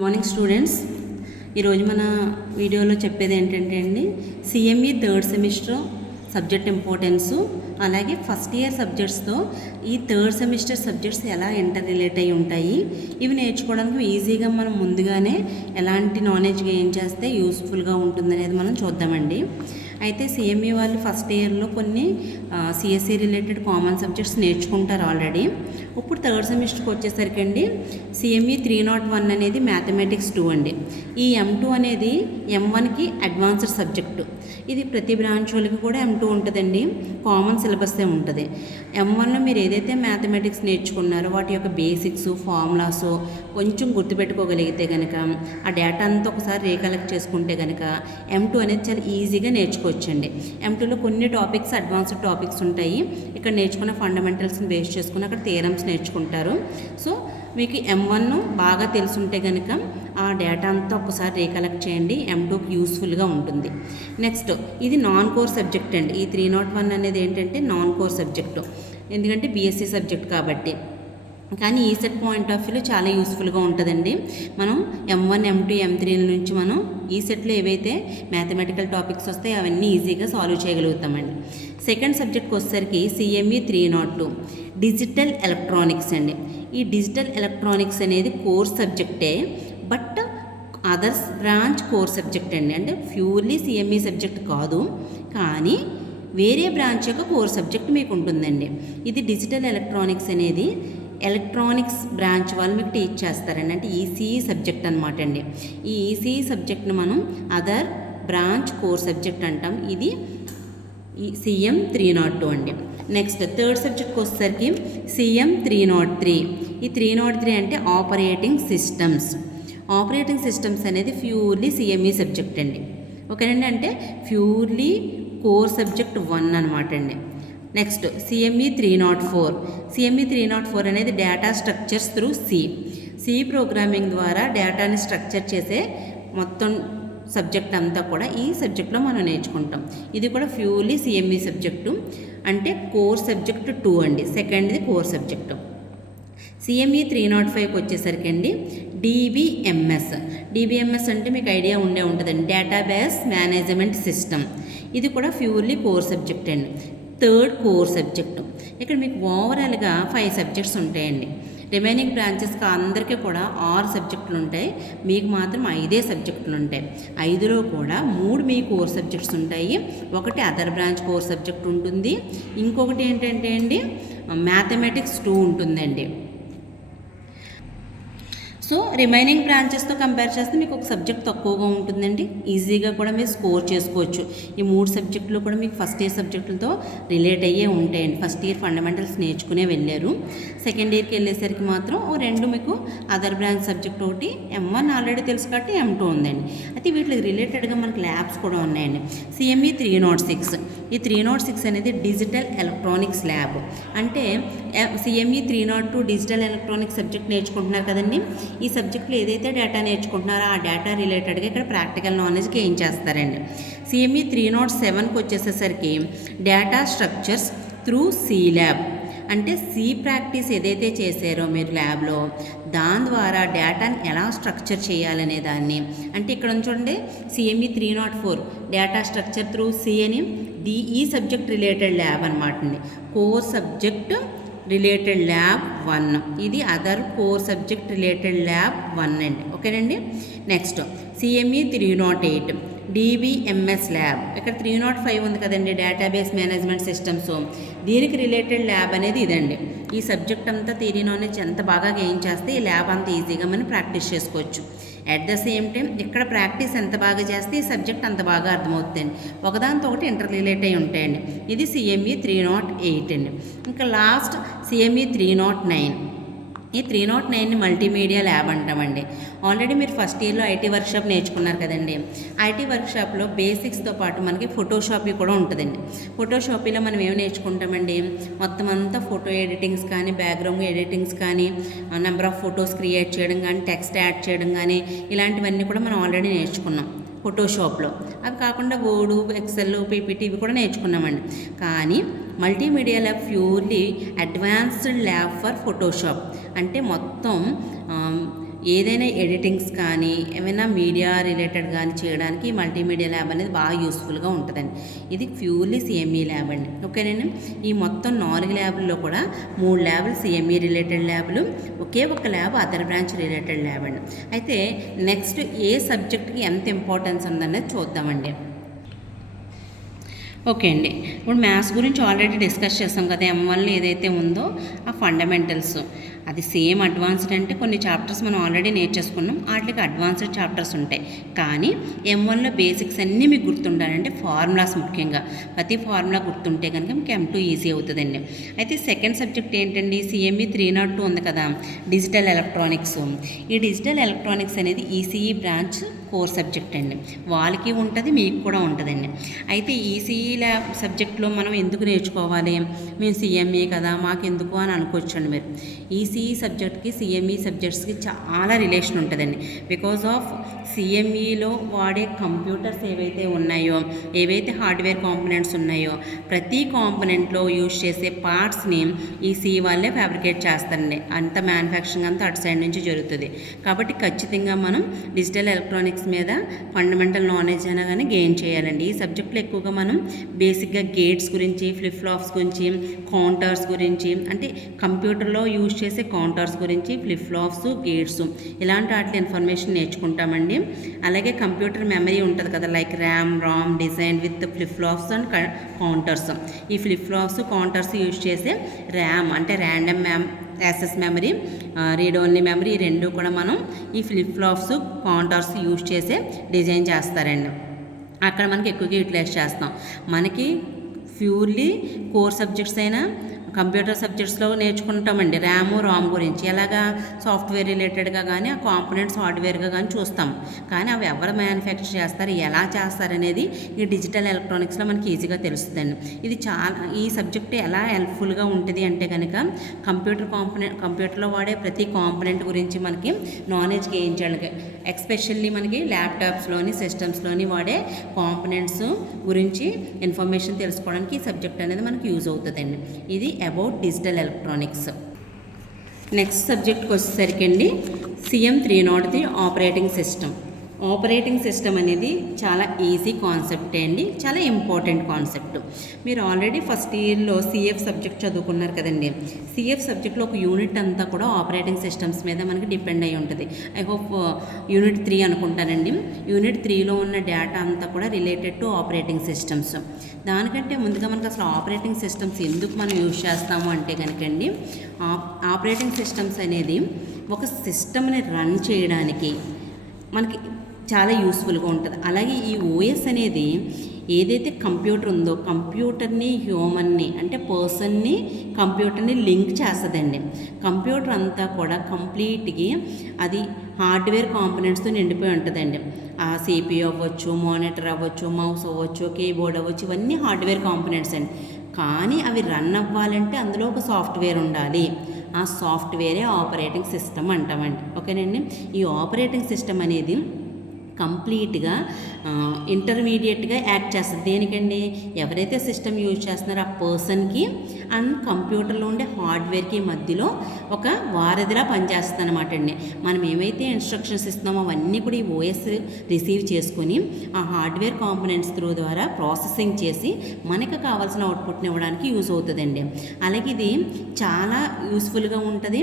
Morning students, ఈరోజు మన వీడియోలో చెప్పేది ఏంటంటే అండి, CME third semester subject importance, అలాగే ఫస్ట్ ఇయర్ సబ్జెక్ట్స్తో ఈ థర్డ్ సెమిస్టర్ సబ్జెక్ట్స్ ఎలా ఇంటర్ రిలేట్ అయి ఉంటాయి, ఇవి నేర్చుకోవడానికి ఈజీగా మనం ముందుగానే ఎలాంటి నాలెడ్జ్ గెయిన్ చేస్తే యూస్ఫుల్గా ఉంటుందనేది మనం చూద్దామండి. అయితే సిఎంఈ వాళ్ళు ఫస్ట్ ఇయర్లో కొన్ని సిఎస్ఈ రిలేటెడ్ కామన్ సబ్జెక్ట్స్ నేర్చుకుంటారు ఆల్రెడీ. ఇప్పుడు థర్డ్ సెమిస్టర్కి వచ్చేసరికి అండి సిఎంఈ 301 అనేది మ్యాథమెటిక్స్ 2 అండి. ఈ M2 అనేది M1కి అడ్వాన్స్డ్ సబ్జెక్టు. ఇది ప్రతి బ్రాంచ్ వాళ్ళకి కూడా M2 ఉంటుందండి, కామన్ సిలబస్సే ఉంటుంది. M1లో మీరు ఏదైతే మ్యాథమెటిక్స్ నేర్చుకున్నారో వాటి యొక్క బేసిక్స్, ఫార్ములాస్ కొంచెం గుర్తుపెట్టుకోగలిగితే కనుక, ఆ డేటా అంతా ఒకసారి రీకలెక్ట్ చేసుకుంటే కనుక M2 అనేది చాలా ఈజీగా నేర్చుకోవచ్చండి. M2లో కొన్ని టాపిక్స్ అడ్వాన్స్డ్ టాపిక్స్ ఉంటాయి. ఇక్కడ నేర్చుకున్న ఫండమెంటల్స్ని బేస్ చేసుకుని అక్కడ థియరమ్స్ నేర్చుకుంటారు. సో మీకు M1 బాగా తెలుసుంటే కనుక ఆ డేటా అంతా ఒకసారి రీకలెక్ట్ చేయండి, M2కి యూస్ఫుల్గా ఉంటుంది. నెక్స్ట్, ఇది నాన్ కోర్ సబ్జెక్ట్ అండి. ఈ 301 అనేది ఏంటంటే నాన్ కోర్ సబ్జెక్టు, ఎందుకంటే బీఎస్సీ సబ్జెక్ట్ కాబట్టి. కానీ ఈ సెట్ పాయింట్ ఆఫ్ వ్యూలో చాలా యూస్ఫుల్గా ఉంటుందండి. మనం M1, M2, M3 నుంచి మనం ఈ సెట్లో ఏవైతే మ్యాథమెటికల్ టాపిక్స్ వస్తాయో అవన్నీ ఈజీగా సాల్వ్ చేయగలుగుతామండి. సెకండ్ సబ్జెక్ట్కి వచ్చేసరికి సిఎంఈ 302 డిజిటల్ ఎలక్ట్రానిక్స్ అండి. ఈ డిజిటల్ ఎలక్ట్రానిక్స్ అనేది కోర్ సబ్జెక్టే, but others branch core subject అండి. అంటే ప్యూర్లీ సిఎంఈ సబ్జెక్ట్ కాదు, కానీ వేరే బ్రాంచ్ యొక్క కోర్ సబ్జెక్ట్ మీకు ఉంటుందండి. ఇది డిజిటల్ ఎలక్ట్రానిక్స్ అనేది ఎలక్ట్రానిక్స్ బ్రాంచ్ వాళ్ళు మీకు టీచ్ చేస్తారండి. అంటే ఈసీఈ సబ్జెక్ట్ అనమాట అండి. ఈ ఈసీఈ సబ్జెక్ట్ని మనం అదర్ బ్రాంచ్ కోర్ సబ్జెక్ట్ అంటాం. ఇది సిఎం 302 అండి. నెక్స్ట్ థర్డ్ సబ్జెక్ట్కి వచ్చేసరికి సిఎం 303. ఈ 303 అంటే ఆపరేటింగ్ సిస్టమ్స్. ఆపరేటింగ్ సిస్టమ్స్ అనేది ప్యూర్లీ సిఎంఈ సబ్జెక్ట్ అండి. ఓకేనండి, అంటే ప్యూర్లీ కోర్ సబ్జెక్ట్ 1 అనమాట అండి. Next CME 304. సిఎంఈ 304 అనేది data structures through C programming ద్వారా డేటాని స్ట్రక్చర్ చేసే మొత్తం సబ్జెక్ట్ అంతా కూడా ఈ సబ్జెక్ట్లో మనం నేర్చుకుంటాం. ఇది కూడా ప్యూర్లీ సిఎంఈ సబ్జెక్టు, అంటే కోర్ సబ్జెక్ట్ 2 అండి. సెకండ్ది కోర్ సబ్జెక్టు. సిఎంఈ 305కి వచ్చేసరికి అండి డిబిఎంఎస్ అంటే మీకు ఐడియా ఉంటుందండి, డేటాబేస్ మేనేజ్మెంట్ సిస్టమ్. ఇది కూడా ప్యూర్లీ కోర్ సబ్జెక్ట్ అండి, థర్డ్ కోర్ సబ్జెక్టు. ఇక్కడ మీకు ఓవరాల్గా 5 సబ్జెక్ట్స్ ఉంటాయండి. రిమైనింగ్ బ్రాంచెస్కి అందరికీ కూడా 6 సబ్జెక్టులు ఉంటాయి, మీకు మాత్రం 5 సబ్జెక్టులు ఉంటాయి. 5లో కూడా 3 మీ కోర్ సబ్జెక్ట్స్ ఉంటాయి, ఒకటి అదర్ బ్రాంచ్ కోర్ సబ్జెక్ట్ ఉంటుంది, ఇంకొకటి ఏంటంటే అండి మ్యాథమెటిక్స్ 2 ఉంటుందండి. సో రిమైనింగ్ బ్రాంచెస్తో కంపేర్ చేస్తే మీకు ఒక సబ్జెక్ట్ తక్కువగా ఉంటుందండి. ఈజీగా కూడా మీరు స్కోర్ చేసుకోవచ్చు. ఈ 3 సబ్జెక్టులు కూడా మీకు ఫస్ట్ ఇయర్ సబ్జెక్టులతో రిలేట్ అయ్యే ఉంటాయండి. ఫస్ట్ ఇయర్ ఫండమెంటల్స్ నేర్చుకునే వెళ్ళారు. సెకండ్ ఇయర్కి వెళ్ళేసరికి మాత్రం 2 మీకు అదర్ బ్రాంచ్ సబ్జెక్ట్, ఒకటి M1 ఆల్రెడీ తెలుసు కాబట్టి M2 ఉందండి. అయితే వీటికి రిలేటెడ్గా మనకి ల్యాబ్స్ కూడా ఉన్నాయండి. సిఎంఈ 306. ఈ 306 అనేది డిజిటల్ ఎలక్ట్రానిక్స్ ల్యాబ్. అంటే సిఎంఈ 302 డిజిటల్ ఎలక్ట్రానిక్స్ సబ్జెక్ట్ నేర్చుకుంటున్నారు కదండి. ఈ సబ్జెక్టులో ఏదైతే డేటా నేర్చుకుంటున్నారో ఆ డేటా రిలేటెడ్గా ఇక్కడ ప్రాక్టికల్ నాలెడ్జ్ గెయిన్ చేస్తారండి. సిఎంఈ 307కి వచ్చేసేసరికి data structures through C lab. అంటే సి ప్రాక్టీస్ ఏదైతే చేశారో మీరు ల్యాబ్లో, దాని ద్వారా డేటాని ఎలా స్ట్రక్చర్ చేయాలనే దాన్ని, అంటే ఇక్కడ చూడండి CME 304 data structure through C అని ఈ సబ్జెక్ట్ రిలేటెడ్ ల్యాబ్ అనమాట అండి. కోర్ సబ్జెక్ట్ రిలేటెడ్ ల్యాబ్ 1, ఇది other core subject related lab 1 అండి. ఓకేనండి. Next CME 308 DBMS lab. ఇక్కడ 305 ఉంది కదండి, డేటాబేస్ మేనేజ్మెంట్ సిస్టమ్స్. దీనికి రిలేటెడ్ ల్యాబ్ అనేది ఇదండి. ఈ సబ్జెక్ట్ అంతా థియరీ నాలెడ్జ్ ఎంత బాగా గెయిన్ చేస్తే ఈ ల్యాబ్ అంత ఈజీగా మనం ప్రాక్టీస్ చేసుకోవచ్చు. అట్ ద సేమ్ టైం ఇక్కడ ప్రాక్టీస్ ఎంత బాగా చేస్తే ఈ సబ్జెక్ట్ అంత బాగా అర్థమవుతుందండి. ఒకదానితో ఒకటి ఇంటర్ రిలేట్ అయి ఉంటాయండి. ఇది సిఎంఈ 308 అండి. ఇంకా లాస్ట్ సిఎంఈ 309. ఈ 309ని మల్టీమీడియా ల్యాబ్ అంటామండి. ఆల్రెడీ మీరు ఫస్ట్ ఇయర్లో ఐటీ వర్క్షాప్ నేర్చుకున్నారు కదండి. ఐటీ వర్క్షాప్లో బేసిక్స్తో పాటు మనకి ఫోటోషాపీ కూడా ఉంటుందండి. ఫోటోషాపీలో మనం ఏమి నేర్చుకుంటామండి, మొత్తం అంతా ఫోటో ఎడిటింగ్స్ కానీ, బ్యాక్గ్రౌండ్ ఎడిటింగ్స్ కానీ, నెంబర్ ఆఫ్ ఫొటోస్ క్రియేట్ చేయడం కానీ, టెక్స్ట్ యాడ్ చేయడం కానీ, ఇలాంటివన్నీ కూడా మనం ఆల్రెడీ నేర్చుకున్నాం ఫోటోషాప్లో. అవి కాకుండా వర్డ్, ఎక్సెల్, పీపీటీ ఇవి కూడా నేర్చుకున్నామండి. కానీ multimedia lab purely advanced lab for Photoshop. అంటే మొత్తం ఏదైనా ఎడిటింగ్స్ కానీ ఏమైనా మీడియా రిలేటెడ్ కానీ చేయడానికి మల్టీమీడియా ల్యాబ్ అనేది బాగా యూస్ఫుల్గా ఉంటుందండి. ఇది ప్యూర్లీ సిఎంఈ ల్యాబ్ అండి. ఓకేనండి. ఈ మొత్తం 4 ల్యాబుల్లో కూడా 3 ల్యాబులు సిఎంఈ రిలేటెడ్ ల్యాబులు, ఒకే ఒక lab other branch related lab అండి. అయితే నెక్స్ట్ ఏ సబ్జెక్ట్కి ఎంత ఇంపార్టెన్స్ ఉందనేది చూద్దామండి. ఓకే అండి. ఇప్పుడు మ్యాథ్స్ గురించి ఆల్రెడీ డిస్కస్ చేస్తాం కదా. M1లో ఏదైతే ఉందో ఆ ఫండమెంటల్స్ అది సేమ్ అడ్వాన్స్డ్ అంటే కొన్ని చాప్టర్స్ మనం ఆల్రెడీ నేర్చేసుకున్నాం, వాటికి అడ్వాన్స్డ్ చాప్టర్స్ ఉంటాయి. కానీ M1లో బేసిక్స్ అన్నీ మీకు గుర్తుండాలంటే ఫార్ములాస్ ముఖ్యంగా ప్రతి ఫార్ములా గుర్తుంటే కనుక మీకు M2 ఈజీ అవుతుందండి. అయితే సెకండ్ సబ్జెక్ట్ ఏంటండి, CME 302 ఉంది కదా, డిజిటల్ ఎలక్ట్రానిక్స్. ఈ డిజిటల్ ఎలక్ట్రానిక్స్ అనేది ఈసీఈ బ్రాంచ్ కోర్ సబ్జెక్ట్ అండి. వాళ్ళకి ఉంటుంది, మీకు కూడా ఉంటుందండి. అయితే ఈసీఈ ల్యాబ్ సబ్జెక్ట్లో మనం ఎందుకు నేర్చుకోవాలి, మేము సిఎంఈ కదా మాకెందుకు అని అనుకోవచ్చండి మీరు. ఈసీఈ సబ్జెక్ట్కి సిఎంఈ సబ్జెక్ట్స్కి చాలా రిలేషన్ ఉంటుందండి. బికాజ్ ఆఫ్ సిఎంఈలో వాడే కంప్యూటర్స్ ఏవైతే ఉన్నాయో, ఏవైతే హార్డ్వేర్ కాంపోనెంట్స్ ఉన్నాయో, ప్రతి కాంపోనెంట్లో యూజ్ చేసే పార్ట్స్ని ఈసీఈ వాళ్ళే ఫ్యాబ్రికేట్ చేస్తారండి. అంత మ్యానుఫ్యాక్చరింగ్ అంతా అటు సైడ్ నుంచి జరుగుతుంది. కాబట్టి ఖచ్చితంగా మనం డిజిటల్ ఎలక్ట్రానిక్స్ మీద ఫండమెంటల్ నాలెడ్జ్ అయినా కానీ గెయిన్ చేయాలండి. ఈ సబ్జెక్ట్లో ఎక్కువగా మనం బేసిక్గా గేట్స్ గురించి, ఫ్లిప్ ఫ్లాప్స్ గురించి, కౌంటర్స్ గురించి, అంటే కంప్యూటర్లో యూజ్ చేసే కౌంటర్స్ గురించి, ఫ్లిప్ ఫ్లాప్స్, గేట్స్ ఇలాంటి వాటి ఇన్ఫర్మేషన్ నేర్చుకుంటామండి. అలాగే కంప్యూటర్ మెమరీ ఉంటుంది కదా, like RAM, Ram design with flip flops and counters. ఈ ఫ్లిప్ ఫ్లాప్స్, కౌంటర్స్ యూజ్ చేసే ర్యామ్ అంటే random access memory, read only memory, ఈ రెండు కూడా మనం ఈ ఫ్లిప్ ఫ్లాప్స్, కౌంటర్స్ యూజ్ చేసే డిజైన్ చేస్తారండి. అక్కడ మనకి ఎక్కువగా యూటిలైజ్ చేస్తాం. మనకి ప్యూర్లీ కోర్ సబ్జెక్ట్స్ అయినా కంప్యూటర్ సబ్జెక్ట్స్లో నేర్చుకుంటామండి ర్యామ్, రామ్ గురించి. ఎలాగా సాఫ్ట్వేర్ రిలేటెడ్గా కానీ ఆ కాంపోనెంట్స్ హార్డ్వేర్గా కానీ చూస్తాం. కానీ అవి ఎవరు మ్యానుఫ్యాక్చర్ చేస్తారు, ఎలా చేస్తారనేది ఈ డిజిటల్ ఎలక్ట్రానిక్స్లో మనకి ఈజీగా తెలుస్తుందండి. ఇది ఈ సబ్జెక్ట్ ఎలా హెల్ప్ఫుల్గా ఉంటుంది అంటే కనుక కంప్యూటర్లో వాడే ప్రతి కాంపోనెంట్ గురించి మనకి నాలెడ్జ్ గెయిన్ చేయడానికి, ఎస్పెషల్లీ మనకి ల్యాప్టాప్స్లోని, సిస్టమ్స్లోని వాడే కాంపోనెంట్స్ గురించి ఇన్ఫర్మేషన్ తెలుసుకోవడానికి ఈ సబ్జెక్ట్ అనేది మనకి యూజ్ అవుతుందండి. ఇది అబౌట్ డిజిటల్ ఎలక్ట్రానిక్స్. నెక్స్ట్ సబ్జెక్ట్కి వచ్చేసరికి అండి CM303 operating system. Operating system అనేది చాలా ఈజీ కాన్సెప్ట్ అండి, చాలా ఇంపార్టెంట్ కాన్సెప్ట్. మీరు ఆల్రెడీ ఫస్ట్ ఇయర్లో CF సబ్జెక్ట్ చదువుకున్నారు కదండి. CF సబ్జెక్ట్లో ఒక యూనిట్ అంతా కూడా ఆపరేటింగ్ సిస్టమ్స్ మీద మనకి డిపెండ్ అయి ఉంటుంది. ఐ హోప్ యూనిట్ 3 అనుకుంటానండి. యూనిట్ 3లో ఉన్న డేటా అంతా కూడా రిలేటెడ్ టు ఆపరేటింగ్ సిస్టమ్స్. దానికంటే ముందుగా మనకు అసలు ఆపరేటింగ్ సిస్టమ్స్ ఎందుకు మనం యూజ్ చేస్తాము అంటే కనుకండి, ఆపరేటింగ్ సిస్టమ్స్ అనేది ఒక సిస్టమ్ని రన్ చేయడానికి మనకి చాలా యూస్ఫుల్గా ఉంటుంది. అలాగే ఈ OS అనేది ఏదైతే కంప్యూటర్ ఉందో, కంప్యూటర్ని హ్యూమన్ని అంటే పర్సన్ని కంప్యూటర్ని లింక్ చేస్తుందండి. కంప్యూటర్ అంతా కూడా కంప్లీట్గా అది హార్డ్వేర్ కాంపోనెంట్స్తో నిండిపోయి ఉంటుందండి. ఆ CPU అవ్వచ్చు, మానిటర్ అవ్వచ్చు, మౌస్ అవ్వచ్చు, కీబోర్డ్ అవ్వచ్చు, ఇవన్నీ హార్డ్వేర్ కాంపోనెంట్స్ అండి. కానీ అవి రన్ అవ్వాలంటే అందులో ఒక సాఫ్ట్వేర్ ఉండాలి. ఆ సాఫ్ట్వేరే ఆపరేటింగ్ సిస్టమ్ అంటామండి. ఓకేనండి. ఈ ఆపరేటింగ్ సిస్టమ్ అనేది కంప్లీట్గా ఇంటర్మీడియట్గా యాక్ట్ చేస్తుంది. దేనికండి, ఎవరైతే సిస్టమ్ యూజ్ చేస్తున్నారో ఆ పర్సన్కి అండ్ కంప్యూటర్లో ఉండే హార్డ్వేర్కి మధ్యలో ఒక వారధిలా పనిచేస్తుంది అనమాట అండి. మనం ఏమైతే ఇన్స్ట్రక్షన్స్ ఇస్తున్నామో అవన్నీ కూడా ఈ OS రిసీవ్ చేసుకొని ఆ హార్డ్వేర్ కాంపోనెంట్స్ త్రూ ద్వారా ప్రాసెసింగ్ చేసి మనకు కావాల్సిన అవుట్పుట్ని ఇవ్వడానికి యూజ్ అవుతుందండి. అలాగే ఇది చాలా యూస్ఫుల్గా ఉంటుంది.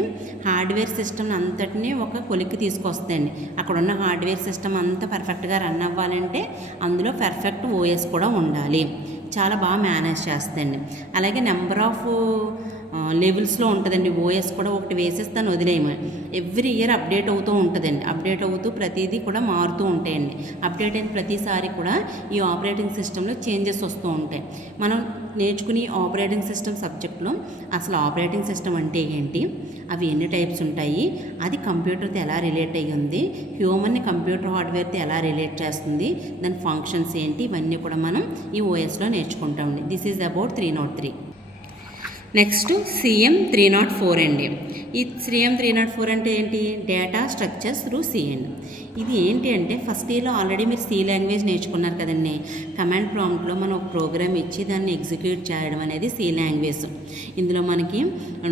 హార్డ్వేర్ సిస్టమ్ అంతటినీ ఒక కొలిక్కి తీసుకొస్తుందండి. అక్కడ ఉన్న హార్డ్వేర్ సిస్టమ్ అంతా పర్ఫెక్ట్గా రన్ అవ్వాలంటే అందులో పర్ఫెక్ట్ OS కూడా ఉండాలి. చాలా బాగా మేనేజ్ చేస్తుందండి. అలాగే నెంబర్ ఆఫ్ లెవెల్స్లో ఉంటుందండి. OS కూడా ఒకటి వేసేస్తాను వదిలేయమని ఎవ్రీ ఇయర్ అప్డేట్ అవుతూ ఉంటుందండి. అప్డేట్ అవుతూ ప్రతిదీ కూడా మారుతూ ఉంటాయండి. అప్డేట్ అయిన ప్రతిసారి కూడా ఈ ఆపరేటింగ్ సిస్టంలో చేంజెస్ వస్తూ ఉంటాయి. మనం నేర్చుకుని ఆపరేటింగ్ సిస్టమ్ సబ్జెక్ట్లో అసలు ఆపరేటింగ్ సిస్టమ్ అంటే ఏంటి, అవి ఎన్ని టైప్స్ ఉంటాయి, అది కంప్యూటర్తో ఎలా రిలేట్ అయ్యి ఉంది, హ్యూమన్ని కంప్యూటర్ హార్డ్వేర్తో ఎలా రిలేట్ చేస్తుంది, దాని ఫంక్షన్స్ ఏంటి, ఇవన్నీ కూడా మనం ఈ OSలో నేర్చుకుంటామండి. This is about 303. Next CM304 అండి. ఈ CM 304 అంటే ఏంటి? Data structures through CN. ఇది ఏంటి అంటే ఫస్ట్ ఇయర్లో ఆల్రెడీ మీరు సి లాంగ్వేజ్ నేర్చుకున్నారు కదండి. కమాండ్ ప్రాంప్ట్లో మనం ఒక ప్రోగ్రామ్ ఇచ్చి దాన్ని ఎగ్జిక్యూట్ చేయడం అనేది సి లాంగ్వేజ్. ఇందులో మనకి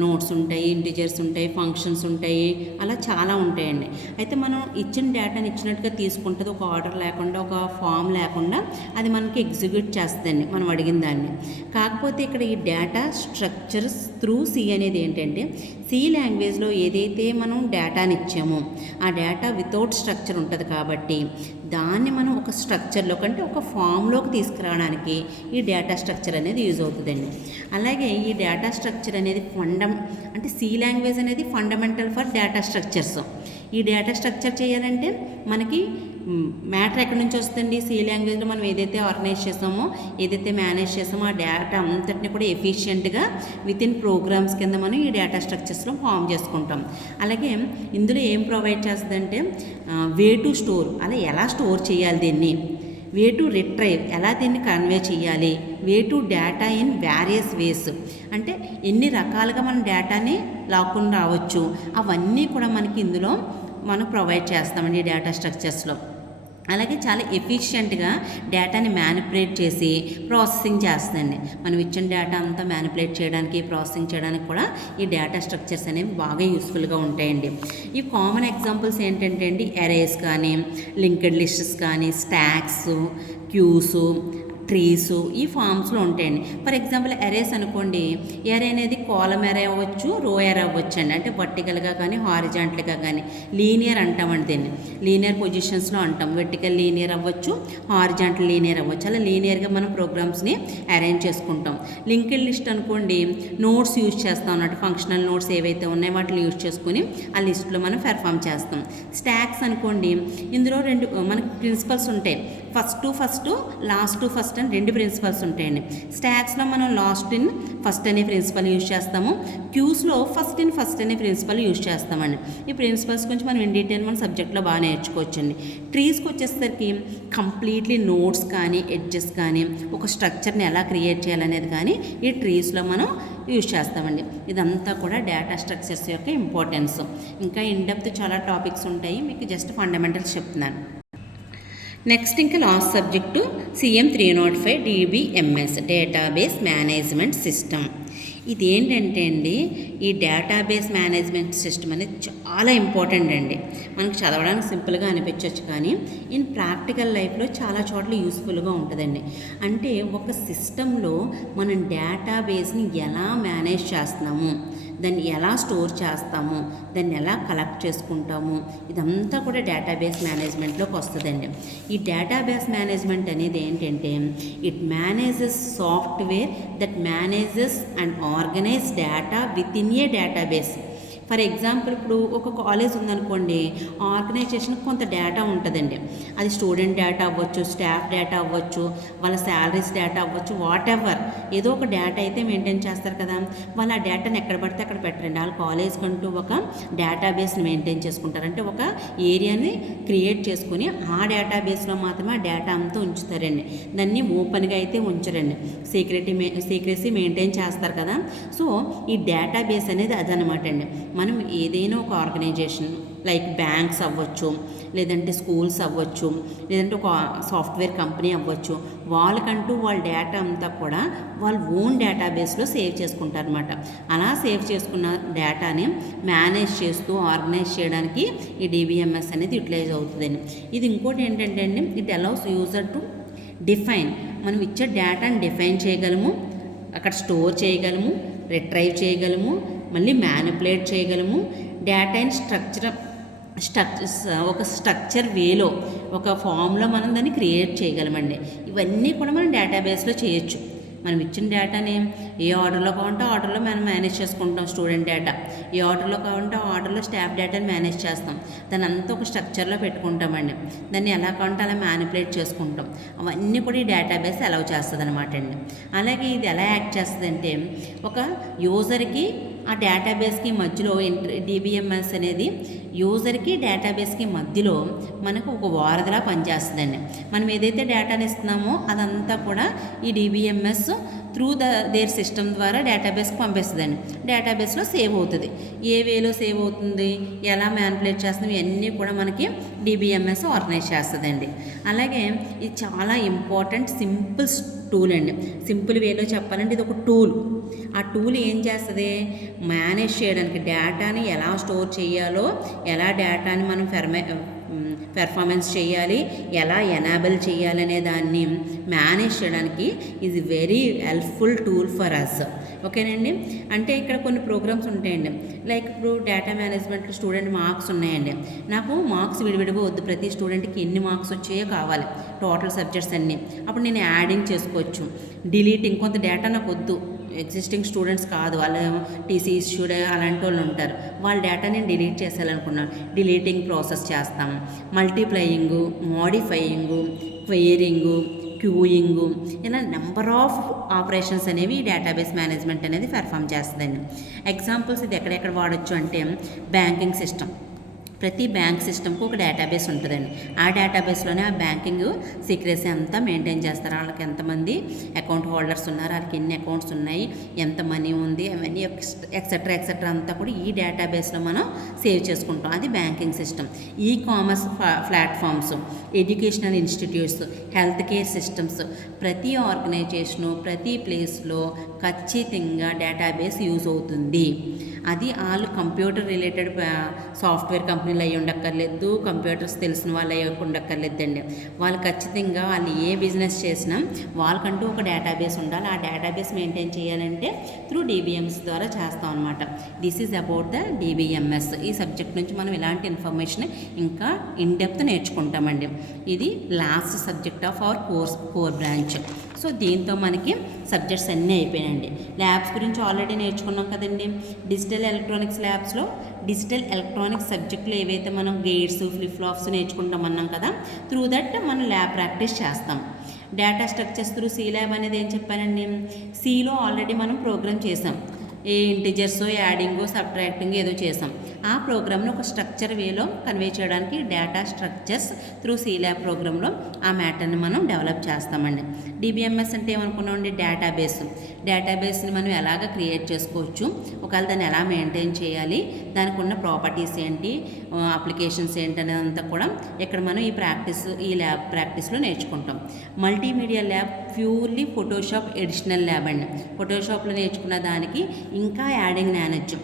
నోట్స్ ఉంటాయి, ఇంటిజర్స్ ఉంటాయి, ఫంక్షన్స్ ఉంటాయి, అలా చాలా ఉంటాయండి. అయితే మనం ఇచ్చిన డేటాని ఇచ్చినట్టుగా తీసుకుంటుంది, ఒక ఆర్డర్ లేకుండా, ఒక ఫామ్ లేకుండా అది మనకి ఎగ్జిక్యూట్ చేస్తుందండి మనం అడిగిన దాన్ని. కాకపోతే ఇక్కడ ఈ డేటా స్ట్రక్చర్స్ త్రూ సి అనేది ఏంటంటే సి లాంగ్వేజ్లో ఏదైతే మనం డేటాని ఇచ్చామో ఆ డేటా వితౌట్ స్ట్రక్చర్ ఉంటుంది కాబట్టి దాన్ని మనం ఒక స్ట్రక్చర్లో కంటే ఒక ఫామ్లోకి తీసుకురావడానికి ఈ డేటా స్ట్రక్చర్ అనేది యూజ్ అవుతుందండి. అలాగే ఈ డేటా స్ట్రక్చర్ అనేది అంటే సి లాంగ్వేజ్ అనేది ఫండమెంటల్ ఫర్ డేటా స్ట్రక్చర్స్. ఈ డేటా స్ట్రక్చర్ చేయాలంటే మనకి మ్యాటర్ ఎక్కడి నుంచి వస్తుంది? సి లాంగ్వేజ్లో మనం ఏదైతే ఆర్గనైజ్ చేసామో, ఏదైతే మేనేజ్ చేసామో ఆ డేటా అంతటిని కూడా ఎఫిషియెంట్గా వితిన్ ప్రోగ్రామ్స్ కింద మనం ఈ డేటా స్ట్రక్చర్స్లో ఫామ్ చేసుకుంటాం. అలాగే ఇందులో ఏం ప్రొవైడ్ చేస్తుందంటే వే టు స్టోర్, అలా ఎలా స్టోర్ చేయాలి దీన్ని, వే టు రిట్రైవ్, ఎలా దీన్ని కన్వే చేయాలి, way to data in various ways, అంటే ఎన్ని రకాలుగా మనం డేటాని లాక్కుని రావచ్చు, అవన్నీ కూడా మనకి ఇందులో మనం ప్రొవైడ్ చేస్తామండి ఈ డేటా స్ట్రక్చర్స్లో. అలాగే చాలా ఎఫిషియెంట్గా డేటాని మ్యానిపులేట్ చేసి ప్రాసెసింగ్ చేస్తుందండి. మనం ఇచ్చిన డేటా అంతా మ్యానిపులేట్ చేయడానికి, ప్రాసెసింగ్ చేయడానికి కూడా ఈ డేటా స్ట్రక్చర్స్ అనేవి బాగా యూస్ఫుల్గా ఉంటాయండి. ఈ కామన్ ఎగ్జాంపుల్స్ ఏంటంటే అండి ఎరేస్ కానీ, లింక్డ్ లిస్ట్స్ కానీ, స్టాక్స్, క్యూస్, ట్రీస్ ఈ ఫామ్స్లో ఉంటాయండి. ఫర్ ఎగ్జాంపుల్ ఎరేస్ అనుకోండి, ఎరే అనేది కాలమ్ ఎరే అవ్వచ్చు, రో ఎరే అవ్వచ్చు అండి. అంటే వర్టికల్గా కానీ హారిజాంటల్గా కానీ. లీనియర్ అంటామండి దీన్ని, లీనియర్ పొజిషన్స్లో అంటాం. వెర్టికల్ లీనియర్ అవ్వచ్చు, హారిజాంటల్ లీనియర్ అవ్వచ్చు. అలా లీనియర్గా మనం ప్రోగ్రామ్స్ని అరేంజ్ చేసుకుంటాం. లింక్డ్ లిస్ట్ అనుకోండి, నోట్స్ యూజ్ చేస్తాం అన్నట్టు. ఫంక్షనల్ నోట్స్ ఏవైతే ఉన్నాయో వాటిని యూజ్ చేసుకుని ఆ లిస్ట్లో మనం పెర్ఫామ్ చేస్తాం. స్టాక్స్ అనుకోండి, ఇందులో రెండు మనకి ప్రిన్సిపల్స్ ఉంటాయి. First to first, last to first అని రెండు ప్రిన్సిపల్స్ ఉంటాయండి. స్టాక్స్లో మనం లాస్ట్ ఇన్ ఫస్ట్ అనే ప్రిన్సిపల్ యూజ్ చేస్తాము. క్యూస్లో ఫస్ట్ ఇన్ ఫస్ట్ అనే ప్రిన్సిపల్ యూజ్ చేస్తామండి. ఈ ప్రిన్సిపల్స్ గురించి మనం ఇన్ డీటెయిల్ మన సబ్జెక్ట్లో బాగా నేర్చుకోవచ్చండి. ట్రీస్కి వచ్చేసరికి కంప్లీట్లీ నోట్స్ కానీ, ఎడ్జెస్ కానీ, ఒక స్ట్రక్చర్ని ఎలా క్రియేట్ చేయాలనేది కానీ ఈ ట్రీస్లో మనం యూజ్ చేస్తామండి. ఇదంతా కూడా డేటా స్ట్రక్చర్స్ యొక్క ఇంపార్టెన్స్. ఇంకా ఇన్ డెప్త్ చాలా టాపిక్స్ ఉంటాయి, మీకు జస్ట్ ఫండమెంటల్స్ చెప్తున్నాను. నెక్స్ట్ ఇంకా last subject CM 305 DBMS database management system. ఇదేంటంటే అండి ఈ డేటాబేస్ మేనేజ్మెంట్ సిస్టమ్ అనేది చాలా ఇంపార్టెంట్ అండి. మనకు చదవడానికి సింపుల్గా అనిపించవచ్చు కానీ ఇన్ ప్రాక్టికల్ లైఫ్లో చాలా చోట్ల యూస్ఫుల్గా ఉంటుందండి. అంటే ఒక సిస్టంలో మనం డేటాబేస్ని ఎలా మేనేజ్ చేస్తున్నాము, దాన్ని ఎలా స్టోర్ చేస్తాము, దాన్ని ఎలా కలెక్ట్ చేసుకుంటాము, ఇదంతా కూడా డేటాబేస్ మేనేజ్మెంట్లోకి వస్తుందండి. ఈ డేటాబేస్ మేనేజ్మెంట్ అనేది ఏంటంటే it manages software that manages and organise data with in a database. For example ఇప్పుడు ఒక కాలేజ్ ఉందనుకోండి, ఆర్గనైజేషన్ కొంత డేటా ఉంటుందండి. అది స్టూడెంట్ డేటా అవ్వచ్చు, స్టాఫ్ డేటా అవ్వచ్చు, వాళ్ళ శాలరీస్ డేటా అవ్వచ్చు, వాట్ ఎవర్ ఏదో ఒక డేటా అయితే మెయింటైన్ చేస్తారు కదా. వాళ్ళు ఆ డేటాని ఎక్కడ పడితే అక్కడ పెట్టరండి. వాళ్ళ కాలేజ్ కంటూ ఒక డేటాబేస్ని మెయింటైన్ చేసుకుంటారు. అంటే ఒక ఏరియాని క్రియేట్ చేసుకుని ఆ డేటాబేస్లో మాత్రమే ఆ డేటా అంతా ఉంచుతారండి. దాన్ని ఓపెన్గా అయితే ఉంచరండి, సీక్రెసీ మెయింటైన్ చేస్తారు కదా. సో ఈ డేటాబేస్ అనేది అదనమాట అండి. మనం ఏదైనా ఒక ఆర్గనైజేషన్ లైక్ బ్యాంక్స్ అవ్వచ్చు, లేదంటే స్కూల్స్ అవ్వచ్చు, లేదంటే ఒక సాఫ్ట్వేర్ కంపెనీ అవ్వచ్చు, వాళ్ళకంటూ వాళ్ళ డేటా అంతా కూడా వాళ్ళ ఓన్ డేటాబేస్లో సేవ్ చేసుకుంటారు అనమాట. అలా సేవ్ చేసుకున్న డేటాని మేనేజ్ చేస్తూ ఆర్గనైజ్ చేయడానికి ఈ DBMS అనేది యూటిలైజ్ అవుతుందండి. ఇది ఇంకోటి ఏంటంటే అండి it allows user to define, మనం ఇచ్చే డేటాని డిఫైన్ చేయగలము, అక్కడ స్టోర్ చేయగలము, రిట్రైవ్ చేయగలము, మళ్ళీ మ్యానిపులేట్ చేయగలము. డేటాని ఒక స్ట్రక్చర్ వేలో, ఒక ఫామ్లో మనం దాన్ని క్రియేట్ చేయగలమండి. ఇవన్నీ కూడా మనం డేటాబేస్లో చేయొచ్చు. మనం ఇచ్చిన డేటాని ఏ ఆర్డర్లో కావాలంటే ఆర్డర్లో మనం మేనేజ్ చేసుకుంటాం. స్టూడెంట్ డేటా ఏ ఆర్డర్లో కావాలంటే ఆర్డర్లో స్టాఫ్ డేటాని మేనేజ్ చేస్తాం. దాన్ని అంతా ఒక స్ట్రక్చర్లో పెట్టుకుంటామండి. దాన్ని ఎలా కావాలంటే అలా మ్యానిపులేట్ చేసుకుంటాం. అవన్నీ కూడా ఈ డేటాబేస్ అలౌ చేస్తుంది అనమాట అండి. అలాగే ఇది ఎలా యాక్ట్ చేస్తుంది అంటే ఒక యూజర్కి ఆ డేటాబేస్కి మధ్యలో DBMS అనేది యూజర్కి డేటాబేస్కి మధ్యలో మనకు ఒక వారధిలా పనిచేస్తుందండి. మనం ఏదైతే డేటాని ఇస్తున్నామో అదంతా కూడా ఈ DBMS త్రూ దేర్ సిస్టమ్ ద్వారా డేటాబేస్కి పంపిస్తుందండి. డేటాబేస్లో సేవ్ అవుతుంది. ఏ వేలో సేవ్ అవుతుంది, ఎలా మ్యానిపులేట్ చేస్తుంది, ఇవన్నీ కూడా మనకి DBMS ఆర్గనైజ్ చేస్తుందండి. అలాగే ఇది చాలా ఇంపార్టెంట్ సింపుల్ టూల్ అండి. సింపుల్ వేలో చెప్పాలంటే ఇది ఒక టూల్. ఆ టూల్ ఏం చేస్తుంది, మేనేజ్ చేయడానికి డేటాని ఎలా స్టోర్ చేయాలో, ఎలా డేటాని మనం పెర్ఫార్మెన్స్ చేయాలి, ఎలా ఎనాబుల్ చేయాలనే దాన్ని మేనేజ్ చేయడానికి ఇది very helpful tool for us. ఓకేనండి. అంటే ఇక్కడ కొన్ని ప్రోగ్రామ్స్ ఉంటాయండి. లైక్ ఇప్పుడు డేటా మేనేజ్మెంట్లో స్టూడెంట్ మార్క్స్ ఉన్నాయండి. నాకు మార్క్స్ విడివిడిగా వద్దు, ప్రతి స్టూడెంట్కి ఎన్ని మార్క్స్ వచ్చాయో కావాలి, టోటల్ సబ్జెక్ట్స్ అన్నీ. అప్పుడు నేను యాడింగ్ చేసుకోవచ్చు. డిలీటింగ్, కొంత డేటా నాకు వద్దు, ఎగ్జిస్టింగ్ స్టూడెంట్స్ కాదు, వాళ్ళు టీసీ ఇష్యూడ్ అలాంటి వాళ్ళు ఉంటారు, వాళ్ళ డేటా నేను డిలీట్ చేసేయాలనుకున్నాను, డిలీటింగ్ ప్రాసెస్ చేస్తాం. మల్టీప్లయింగు, మోడిఫైయింగు, క్వెయిరింగు, క్యూయింగు, ఇలా నెంబర్ ఆఫ్ ఆపరేషన్స్ అనేవి ఈ డేటాబేస్ మేనేజ్మెంట్ అనేది పెర్ఫామ్ చేస్తుందండి. ఎగ్జాంపుల్స్ ఇది ఎక్కడెక్కడ వాడచ్చు అంటే బ్యాంకింగ్ సిస్టమ్. ప్రతి బ్యాంక్ సిస్టమ్కి ఒక డేటాబేస్ ఉంటుందండి. ఆ డేటాబేస్లోనే ఆ బ్యాంకింగ్ సీక్రెసీ అంతా మెయింటైన్ చేస్తారు. వాళ్ళకి ఎంతమంది అకౌంట్ హోల్డర్స్ ఉన్నారు, వాళ్ళకి ఎన్ని అకౌంట్స్ ఉన్నాయి, ఎంత మనీ ఉంది, అవన్నీ ఎక్సెట్రా అంతా కూడా ఈ డేటాబేస్లో మనం సేవ్ చేసుకుంటాం. అది banking system. Commerce platforms, educational institutes, health care systems, ప్రతి ఆర్గనైజేషను ప్రతి ప్లేస్లో ఖచ్చితంగా డేటాబేస్ యూజ్ అవుతుంది. అది వాళ్ళు కంప్యూటర్ రిలేటెడ్ సాఫ్ట్వేర్ కంపెనీలు అయ్యి ఉండక్కర్లేదు, కంప్యూటర్స్ తెలిసిన వాళ్ళు అయ్యి ఉండక్కర్లేదండి. వాళ్ళు ఖచ్చితంగా వాళ్ళు ఏ బిజినెస్ చేసినా వాళ్ళకంటూ ఒక డేటాబేస్ ఉండాలి. ఆ డేటాబేస్ మెయింటైన్ చేయాలంటే త్రూ DBMS ద్వారా చేస్తాం అనమాట. This is about the DBMS. ఈ సబ్జెక్ట్ నుంచి మనం ఇలాంటి ఇన్ఫర్మేషన్ ఇంకా ఇన్ డెప్త్ నేర్చుకుంటామండి. ఇది last subject of our core branch. So దీంతో మనకి సబ్జెక్ట్స్ అన్నీ అయిపోయాయండి. ల్యాబ్స్ గురించి ఆల్రెడీ నేర్చుకున్నాం కదండి. డిజిటల్ ఎలక్ట్రానిక్స్ ల్యాబ్స్లో డిజిటల్ ఎలక్ట్రానిక్స్ సబ్జెక్టులు ఏవైతే మనం గేట్స్, ఫ్లిప్ ఫ్లాప్స్ నేర్చుకుంటామన్నాం కదా, త్రూ దట్ మనం ల్యాబ్ ప్రాక్టీస్ చేస్తాం. Data structures through C lab అనేది ఏం చెప్పానండి, Cలో ఆల్రెడీ మనం ప్రోగ్రామ్ చేసాం. ఏ ఇంటిజర్సో, యాడింగో, సబ్ట్రాక్టింగ్ ఏదో చేసాం. ఆ ప్రోగ్రామ్ను ఒక స్ట్రక్చర్ వేలో కన్వే చేయడానికి data structures through C lab ప్రోగ్రాంలో ఆ మ్యాటర్ని మనం డెవలప్ చేస్తామండి. DBMS అంటే ఏమనుకున్నామండి, డేటాబేస్ని మనం ఎలాగ క్రియేట్ చేసుకోవచ్చు, ఒకవేళ దాన్ని ఎలా మెయింటైన్ చేయాలి, దానికి ఉన్న ప్రాపర్టీస్ ఏంటి, అప్లికేషన్స్ ఏంటి అనేదంతా కూడా ఇక్కడ మనం ఈ ల్యాబ్ ప్రాక్టీస్లో నేర్చుకుంటాం. Multimedia lab purely Photoshop additional lab అండి. ఫోటోషాప్లో నేర్చుకున్న దానికి ఇంకా యాడింగ్ మేనేజ్.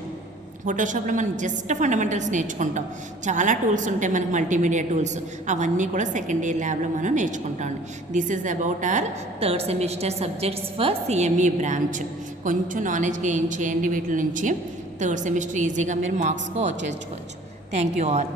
ఫోటోషాప్లో మనం జస్ట్ ఫండమెంటల్స్ నేర్చుకుంటాం. చాలా టూల్స్ ఉంటాయి మనకి, మల్టీమీడియా టూల్స్, అవన్నీ కూడా సెకండ్ ఇయర్ ల్యాబ్లో మనం నేర్చుకుంటాం. This is about our third semester subjects for CME branch. కొంచెం నాలెడ్జ్ గెయిన్ చేయండి వీటి నుంచి. థర్డ్ సెమిస్టర్ ఈజీగా మీరు మార్క్స్గా వచ్చేసుకోవచ్చు. Thank you all.